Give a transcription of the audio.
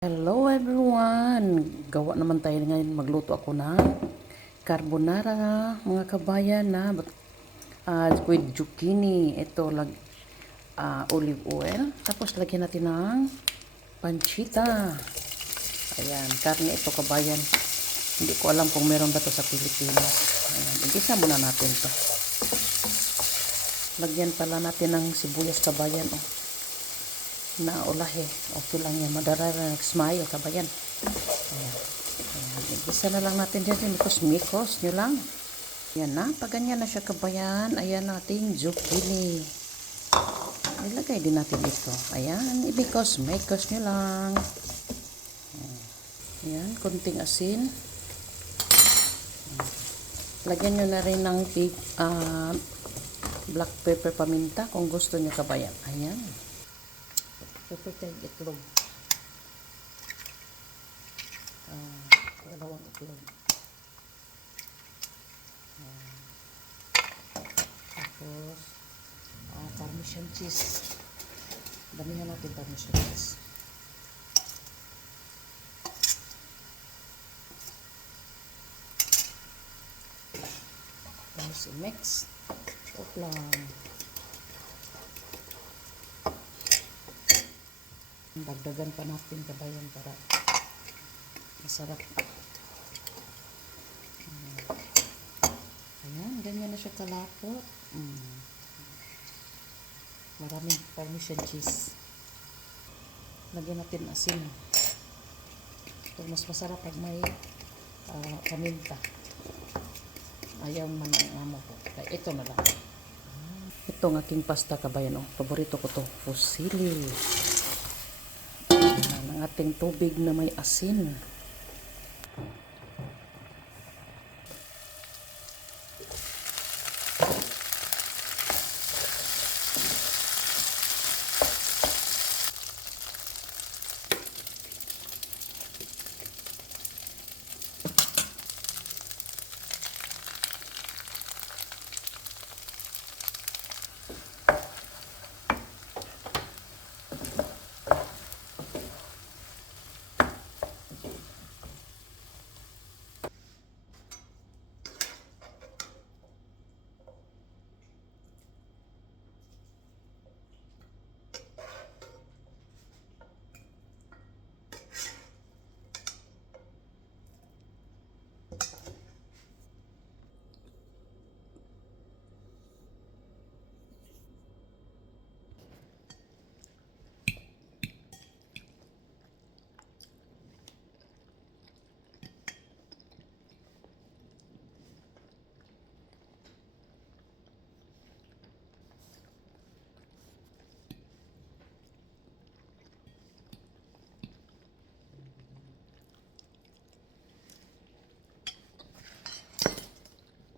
Hello everyone! Gawa naman tayo ngayon. Magluto ako ng carbonara mga kabayan na with zucchini. Ito olive oil. Tapos lagyan natin ng pancita. Ayan, karne ito kabayan. Hindi ko alam kung meron ba ito sa Pilipinas. Ayan, igisa muna natin to. Lagyan pala natin ng sibuyas kabayan. Oh. Naulahe. Okay lang yan. Madarara nag-smile kabayan. Ayan. Ayan. Igisa na lang natin dyan. Mikos nyo lang. Ayan na. Pag ganyan na siya kabayan, ayan natin zucchini. Nilagay din natin ito. Ayan. Mikos nyo lang. Ayan. Konting asin. Lagyan nyo na rin ng black pepper paminta kung gusto nyo kabayan. Ayan. Pepper tayong itlog. Dalawang itlog. Tapos, parmesan cheese. Damihan natin parmesan cheese. Tapos, i-mix. Chop lang. Dagdagan pa natin kabayan para masarap. Ayan, ganyan na siya kalapot. Maraming parmesan cheese. Lagyan natin asin. Ito mas masarap pag may paminta. Ayaw man ang amo ko. Kaya ito na lang. Ito ang aking pasta kabayan. Paborito ko to. Fusilli. Ang ating tubig na may asin.